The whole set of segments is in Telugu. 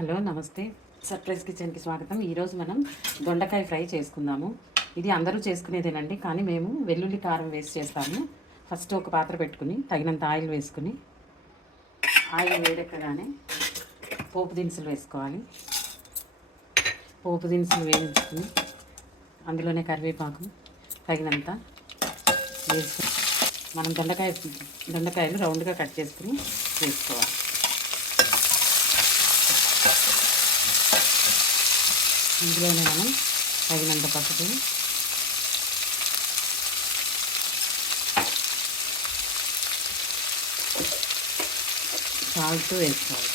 హలో నమస్తే, సర్ప్రైజ్ కిచెన్కి స్వాగతం. ఈరోజు మనం దొండకాయ ఫ్రై చేసుకుందాము. ఇది అందరూ చేసుకునేదేనండి, కానీ మేము వెల్లుల్లి కారం వేసి చేస్తాము. ఫస్ట్ ఒక పాత్ర పెట్టుకుని తగినంత ఆయిల్ వేసుకుని, ఆయిల్ వేడెక్కగానే పోపు దినుసులు వేసుకోవాలి. పోపు దినుసులు వేయించుకుని అందులోనే కరివేపాకు తగినంత వేసుకుని మనం దొండకాయలు రౌండ్గా కట్ చేసుకుని వేసుకోవాలి. ఇందులోనే మనం తగినంత పసుపు, సాల్ట్ వేసుకోవాలి.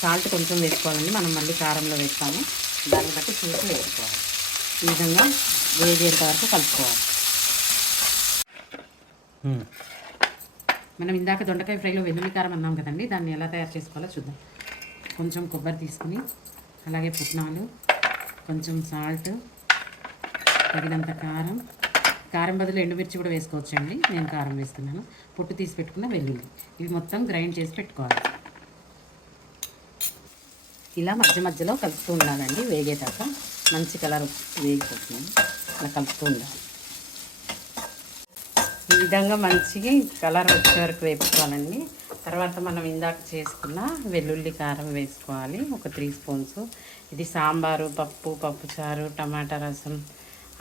సాల్ట్ కొంచెం వేసుకోవాలండి, మనం మళ్ళీ కారంలో వేస్తాము, దాన్ని బట్టి చూసి వేసుకోవాలి. ఈ విధంగా వేగేంత వరకు కలుపుకోవాలి. మనం ఇందాక దొండకాయ ఫ్రైలో వెల్లుల్లి కారం అన్నాం కదండి, దాన్ని ఎలా తయారు చేసుకోవాలో చూద్దాం. కొంచెం కొబ్బరి తీసుకుని, అలాగే పుట్నాలు, కొంచెం సాల్ట్, తగినంత కారం బదులు ఎండుమిర్చి కూడా వేసుకోవచ్చండి. నేను కారం వేస్తున్నాను. పొట్టు తీసి పెట్టుకున్న వెల్లుల్లి, ఇవి మొత్తం గ్రైండ్ చేసి పెట్టుకోవాలి. ఇలా మధ్య మధ్యలో కలుపుతూ ఉండాలండి, వేగేదాకా మంచి కలర్ వేగిపోతుంది. ఇలా కలుపుతూ ఉండాలి. ఈ విధంగా మంచి కలర్ వచ్చే వరకు వేపుకోవాలండి. తర్వాత మనం ఇందాక చేసుకున్న వెల్లుల్లి కారం వేసుకోవాలి, ఒక 3 స్పూన్స్. ఇది సాంబారు, పప్పుచారు, టమాటా రసం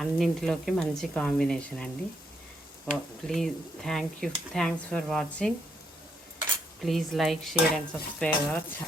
అన్నింటిలోకి మంచి కాంబినేషన్ అండి. Thanks for watching. Please like, share and subscribe our channel.